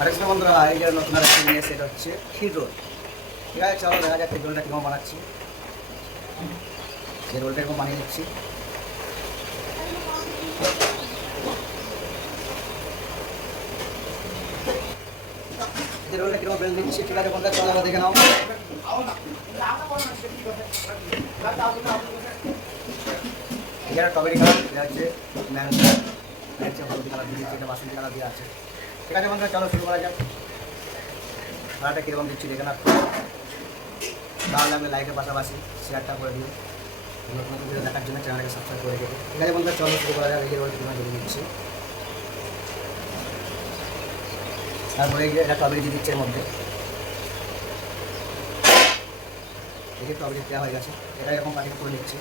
আরেকটা বন্ধুরা এই যে নতুন আরেকটা নিয়ে সেটা হচ্ছে ক্ষীর রোল। ঠিক আছে, চলো দেখা যাক ক্ষীর রোলটা কীরকম বানাচ্ছি। এই রোলটা এরকম বানিয়ে নিচ্ছি। এই রোলটা কীরকম বেল দিচ্ছি। ঠিক আছে বন্ধুরা, চলো দেখে নাও। এখানে টমেটো কালার দেওয়া আছে, ম্যাঙ্গো হচ্ছে, হলদি কালার দিয়েছি, এটা বাসন্তী কালার দেওয়া আছে। ঠিক আছে বন্ধুরা, চলো শুরু করা যাক। ভাড়াটা কীরকম দিচ্ছি দেখে না। ভালো লাগলে লাইকের পাশাপাশি শেয়ারটা করে দিও। নতুন নতুন ভিডিও দেখার জন্য চ্যানেলটাকে সাবস্ক্রাইব করে দেবো। ঠিক আছে বন্ধুরা, চলো শুরু করা যাক। এই যে রোল কীভাবে দিয়ে দিচ্ছি। তারপরে এই যে এটা টমেটো দিয়ে দিচ্ছে এর মধ্যে। এই যে টমেটো দেওয়া হয়ে গেছে, এটা এরকম কাটিং করে নিচ্ছি।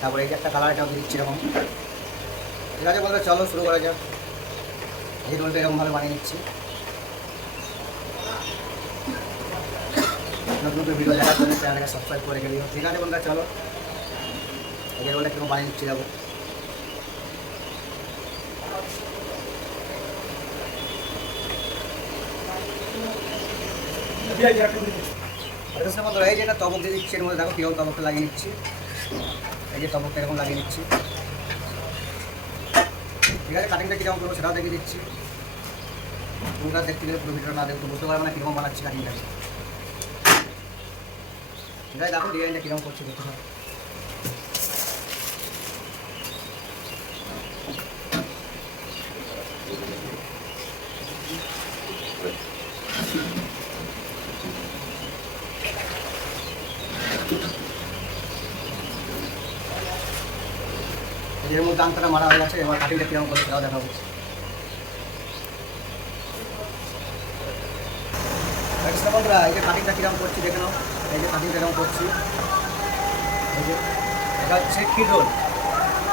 তারপরে এই যে একটা কালার এটাও দিচ্ছি এরকম। ঠিক আছে বন্ধুরা, চলো শুরু করা যাক। এই রোলটা এরকমভাবে বানিয়ে নিচ্ছি। নতুন নতুন ভিডিও দেখার জন্য চ্যানেলটাকে সাবস্ক্রাইব করে রেখে দিও। ঠিক আছে বন্ধুরা, চলো এই রোলটা কীরকম বানিয়ে নিচ্ছি যাবো। বন্ধুরা এই যে এটা তবক দিয়ে দিচ্ছি এর মধ্যে, দেখো কীরকম তবকটা লাগিয়ে নিচ্ছি। এই যে তবকটা এরকম লাগিয়ে নিচ্ছি। ঠিক আছে, কাটিংটা কীরকম করবো সেটাও দেখিয়ে দিচ্ছি। তোমরা দেখতে গেলে পুরো ভিডিওটা না দেখতে বুঝতে পারবে না কীরকম বানাচ্ছি কাটিংটা। ঠিক আছে, দেখো ডিজাইনটা কীরকম করছি দেখতে পারো। এর মধ্যে আংটাটা মারা হয়ে গেছে, এবার কাটিংটা কীরকম করছে সেটাও দেখাবো। বন্ধুরা এই যে কাটিংটা কীরকম করছি দেখে নাও। এই যে কাটিংটা এরকম করছি। এই যে এটা হচ্ছে ক্ষীর রোল।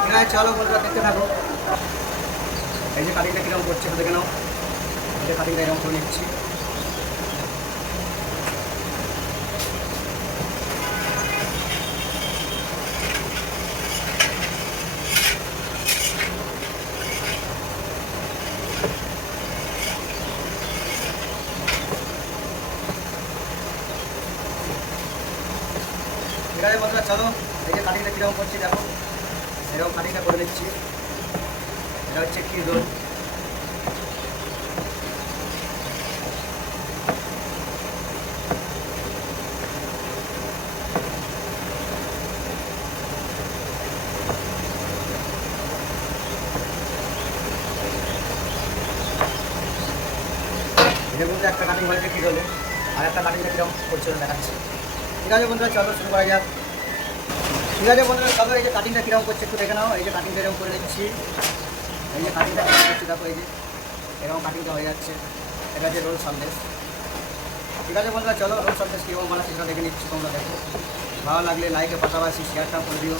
ঠিক আছে, চলো বন্ধুরা দেখতে থাকো। এই যে কাটিংটা কীরকম করছে দেখে নাও। এই যে কাটিংটা এরকম করে নিচ্ছি। ঠিক আছে বন্ধুরা, চলো এই যে কাটিংটা কীরকম করছি দেখো। এরকম কাটিংটা করে দিচ্ছি। এটা হচ্ছে ক্ষীর রোল। এদের মধ্যে একটা কাটিং হয়েছে ক্ষীর রোলে, আর একটা কাটিংটা কীরকম করছে দেখাচ্ছি। ঠিক আছে বন্ধুরা, চলো শুরু করা যাক। ঠিক আছে বন্ধুরা, চলো এই যে কাটিংটা কীরকম করছে একটু দেখে নাও। এই যে কাটিংটা এরকম করে দিচ্ছি। এই যে কাটিংটা কীরকম করছি দেখো। এই যে এরকম কাটিংটা হয়ে যাচ্ছে। এটা হচ্ছে রোল সন্দেশ। ঠিক আছে বন্ধুরা, চলো রোল সন্দেশ কীরকম বানাচ্ছি সেটা দেখে নিচ্ছি। তোমরা দেখো, ভালো লাগলে লাইকের পাশাপাশি শেয়ারটা করে দিও।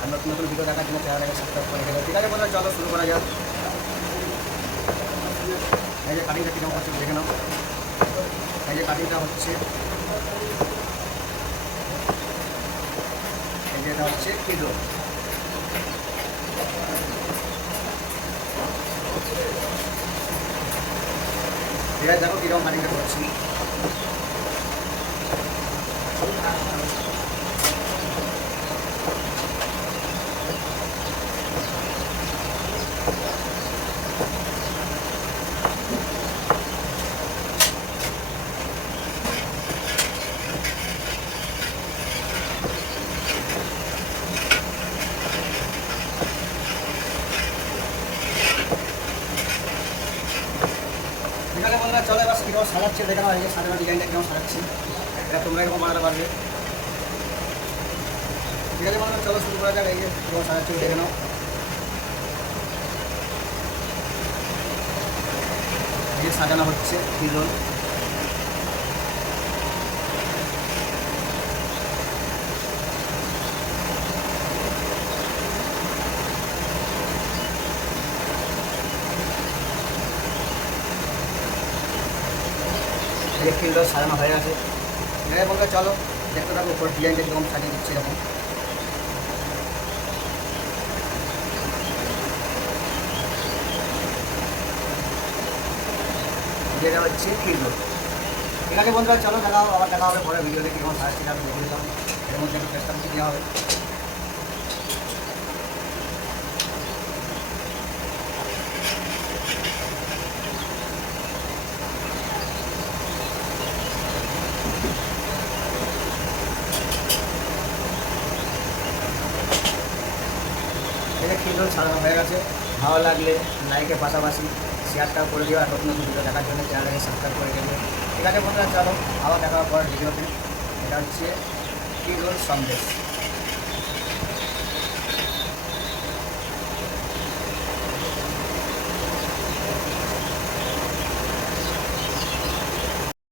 আর নতুন নতুন ভিডিও দেখার জন্য চ্যানেলটাকে সাবস্ক্রাইব করে দেবো। ঠিক আছে বন্ধুরা, চলো শুরু করা যাক। এই যে কাটিংটা কীরকম করছে দেখে নাও। এই যে কাটিংটা হচ্ছে, এই যে এটা হচ্ছে ক্ষীর রোল। ঠিক আছে, দেখো কীরকম কাটিংটা করছি। এখানে বন্ধুরা চলে এবার কীরকম সাজাচ্ছে দেখে নাও। এই যে সাজানো ডিজাইনটা কীরকম সাজাচ্ছি, এটা তোমরা এরকম বানাতে পারবে। ঠিক আছে বন্ধুরা, চলো শুরু করা যাক। এই যে কীরকম সাজাচ্ছি দেখে নাও। এই যে সাজানো হচ্ছে ক্ষীর রোল। এই ক্ষীর রোল সাজানো হয়ে গেছে। ঠিক আছে বন্ধুরা, চলো দেখতে থাকো উপর ডিজাইনটা কীরকম সাজিয়ে দিচ্ছি এরকম। যেটা হচ্ছে ক্ষীর রোল। ঠিক আছে বন্ধুরা, চলো আবার দেখা হবে পরে ভিডিওতে কীরকম সার্চ আমি দেখে দিলাম। এর মধ্যে একটু চেষ্টা করতে দেওয়া হবে। এটা ক্ষীর রোল ছাড়ানো হয়ে গেছে। ভালো লাগলে লাইকের পাশাপাশি শেয়ারটাও করে দিও, আর নতুন নতুন ভিডিও দেখার জন্য চ্যানেলটাকে সাবস্ক্রাইব করে দেবে। ঠিক আছে বন্ধুরা, চলো আবার দেখা হবে পরের ভিডিওতে। এটা হচ্ছে ক্ষীর রোল সন্দেশ।